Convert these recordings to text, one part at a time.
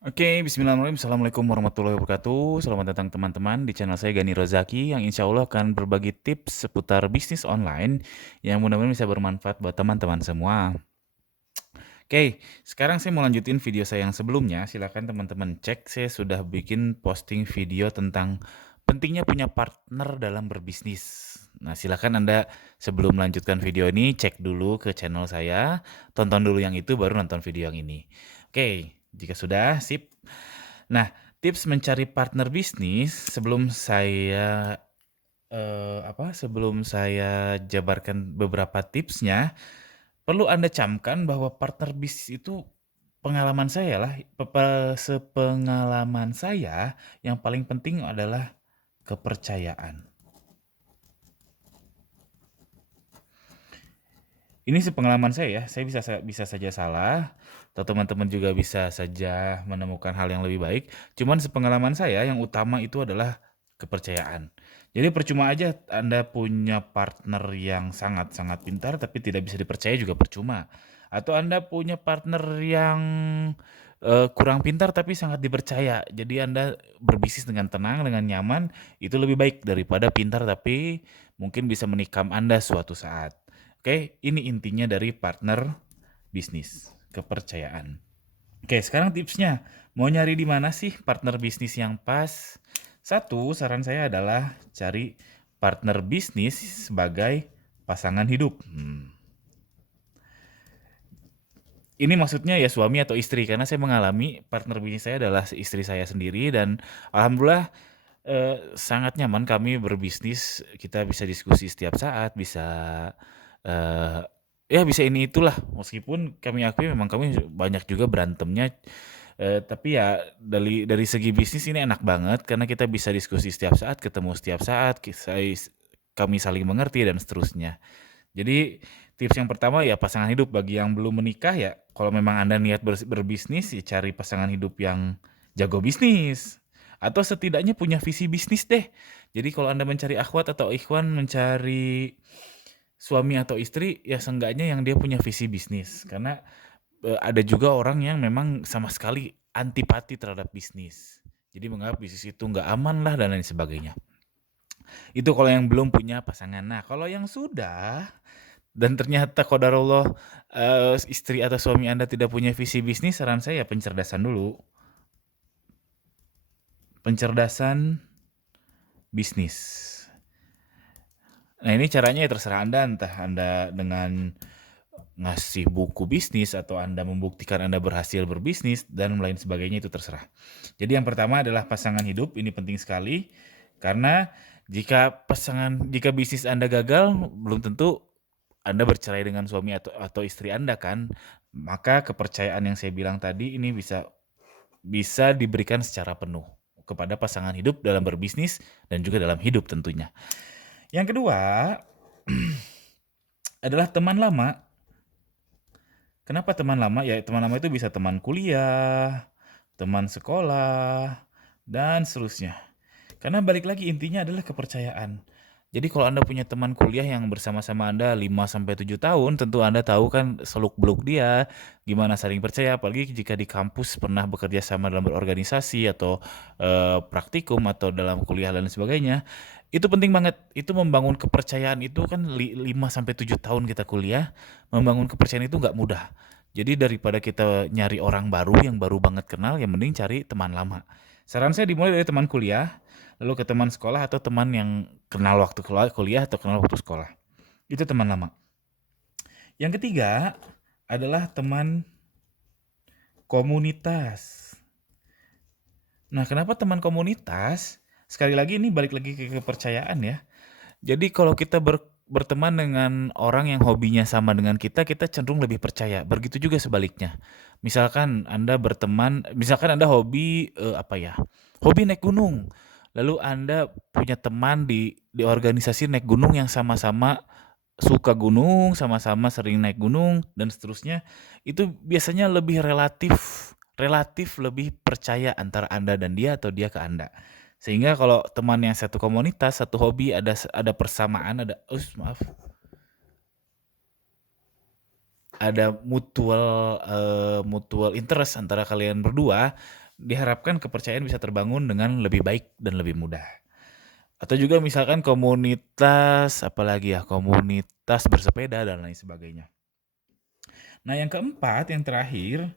Oke, bismillahirrahmanirrahim. Assalamualaikum warahmatullahi wabarakatuh. Selamat datang teman-teman di channel saya Gani Rozaki yang insya Allah akan berbagi tips seputar bisnis online yang mudah-mudahan bisa bermanfaat buat teman-teman semua. Oke, sekarang saya mau lanjutin video saya yang sebelumnya. Silakan teman-teman cek, saya sudah bikin posting video tentang pentingnya punya partner dalam berbisnis. Nah, silakan Anda sebelum melanjutkan video ini cek dulu ke channel saya, tonton dulu yang itu baru nonton video yang ini. Oke, jika sudah sip. Nah, tips mencari partner bisnis sebelum saya sebelum saya jabarkan beberapa tipsnya, perlu Anda camkan bahwa partner bisnis itu pengalaman saya lah, sepengalaman saya yang paling penting adalah kepercayaan. Ini sepengalaman saya bisa saja salah, atau teman-teman juga bisa saja menemukan hal yang lebih baik. Cuman sepengalaman saya yang utama itu adalah kepercayaan. Jadi percuma aja Anda punya partner yang sangat-sangat pintar tapi tidak bisa dipercaya juga percuma. Atau Anda punya partner yang kurang pintar tapi sangat dipercaya. Jadi Anda berbisnis dengan tenang, dengan nyaman, itu lebih baik daripada pintar tapi mungkin bisa menikam Anda suatu saat. Oke, ini intinya dari partner bisnis, kepercayaan. Oke, sekarang tipsnya. Mau nyari di mana sih partner bisnis yang pas? Satu, saran saya adalah cari partner bisnis sebagai pasangan hidup. Ini maksudnya ya suami atau istri, karena saya mengalami partner bisnis saya adalah istri saya sendiri dan alhamdulillah sangat nyaman kami berbisnis. Kita bisa diskusi setiap saat, bisa eh, ya bisa ini itulah. Meskipun kami akui memang kami banyak juga berantemnya, tapi ya dari segi bisnis ini enak banget karena kita bisa diskusi setiap saat, ketemu setiap saat, kami saling mengerti dan seterusnya. Jadi tips yang pertama ya pasangan hidup bagi yang belum menikah ya kalau memang Anda niat berbisnis ya cari pasangan hidup yang jago bisnis atau setidaknya punya visi bisnis deh. Jadi kalau Anda mencari akhwat atau ikhwan mencari suami atau istri ya seenggaknya yang dia punya visi bisnis karena ada juga orang yang memang sama sekali antipati terhadap bisnis. Jadi menganggap bisnis itu nggak aman lah dan lain sebagainya. Itu kalau yang belum punya pasangan. Nah, kalau yang sudah dan ternyata qadarullah istri atau suami Anda tidak punya visi bisnis, saran saya ya pencerdasan dulu. Pencerdasan bisnis. Nah, ini caranya ya terserah Anda, entah Anda dengan ngasih buku bisnis atau Anda membuktikan Anda berhasil berbisnis dan lain sebagainya itu terserah. Jadi yang pertama adalah pasangan hidup, ini penting sekali karena jika bisnis Anda gagal belum tentu Anda bercerai dengan suami atau istri Anda kan. Maka kepercayaan yang saya bilang tadi ini bisa diberikan secara penuh kepada pasangan hidup dalam berbisnis dan juga dalam hidup tentunya. Yang kedua adalah teman lama. Kenapa teman lama? Ya teman lama itu bisa teman kuliah, teman sekolah, dan seterusnya. Karena balik lagi intinya adalah kepercayaan. Jadi kalau Anda punya teman kuliah yang bersama-sama Anda 5 sampai 7 tahun, tentu Anda tahu kan seluk-beluk dia, gimana saling percaya, apalagi jika di kampus pernah bekerja sama dalam berorganisasi atau praktikum atau dalam kuliah dan sebagainya. Itu penting banget. Itu membangun kepercayaan itu kan 5 sampai 7 tahun kita kuliah, membangun kepercayaan itu nggak mudah. Jadi daripada kita nyari orang baru yang baru banget kenal, yang mending cari teman lama. Saran saya dimulai dari teman kuliah, lalu ke teman sekolah atau teman yang kenal waktu kuliah atau kenal waktu sekolah. Itu teman lama. Yang ketiga adalah teman komunitas. Nah, kenapa teman komunitas? Sekali lagi ini balik lagi ke kepercayaan ya. Jadi kalau kita berteman dengan orang yang hobinya sama dengan kita cenderung lebih percaya. Begitu juga sebaliknya. Misalkan Anda hobi hobi naik gunung. Lalu Anda punya teman di organisasi naik gunung yang sama-sama suka gunung, sama-sama sering naik gunung dan seterusnya. Itu biasanya lebih relatif lebih percaya antara Anda dan dia atau dia ke Anda. Sehingga kalau teman yang satu komunitas, satu hobi, ada persamaan, ada mutual interest antara kalian berdua, diharapkan kepercayaan bisa terbangun dengan lebih baik dan lebih mudah. Atau juga misalkan komunitas, apalagi ya, komunitas bersepeda dan lain sebagainya. Nah, yang keempat, yang terakhir,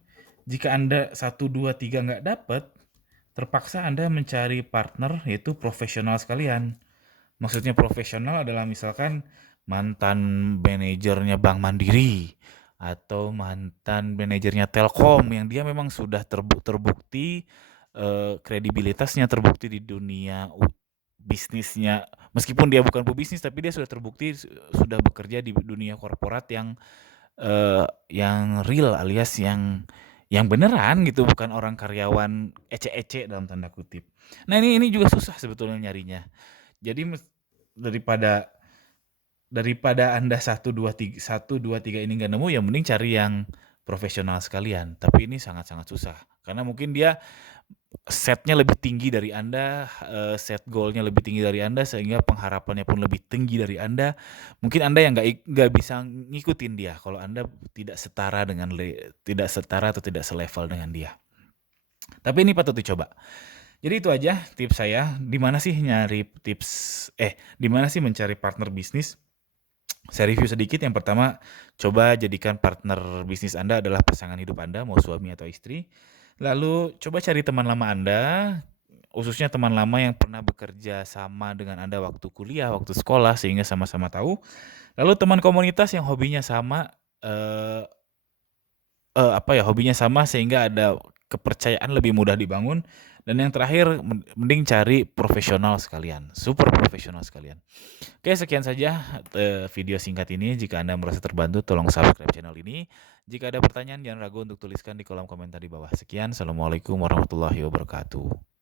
jika Anda 1, 2, 3 nggak dapat, terpaksa Anda mencari partner, yaitu profesional sekalian. Maksudnya profesional adalah misalkan mantan manajernya Bank Mandiri atau mantan manajernya Telkom yang dia memang sudah terbukti kredibilitasnya terbukti di dunia bisnisnya. Meskipun dia bukan pebisnis tapi dia sudah terbukti sudah bekerja di dunia korporat yang real alias yang beneran gitu, bukan orang karyawan ece-ece dalam tanda kutip. Nah, ini juga susah sebetulnya nyarinya. Jadi daripada daripada Anda 1, 2, 3 ini nggak nemu, ya mending cari yang profesional sekalian. Tapi ini sangat-sangat susah karena mungkin dia setnya lebih tinggi dari Anda, set goalnya lebih tinggi dari Anda sehingga pengharapannya pun lebih tinggi dari Anda. Mungkin Anda yang nggak bisa ngikutin dia kalau Anda tidak setara tidak setara atau tidak selevel dengan dia. Tapi ini patut dicoba. Jadi itu aja tips saya. Di mana sih mencari partner bisnis? Saya review sedikit. Yang pertama, coba jadikan partner bisnis Anda adalah pasangan hidup Anda, mau suami atau istri. Lalu coba cari teman lama Anda, khususnya teman lama yang pernah bekerja sama dengan Anda waktu kuliah, waktu sekolah, sehingga sama-sama tahu. Lalu teman komunitas yang hobinya sama, hobinya sama sehingga ada kepercayaan lebih mudah dibangun. Dan yang terakhir, mending cari profesional sekalian, super profesional sekalian. Oke, sekian saja video singkat ini. Jika Anda merasa terbantu, tolong subscribe channel ini. Jika ada pertanyaan, jangan ragu untuk tuliskan di kolom komentar di bawah. Sekian, Assalamualaikum warahmatullahi wabarakatuh.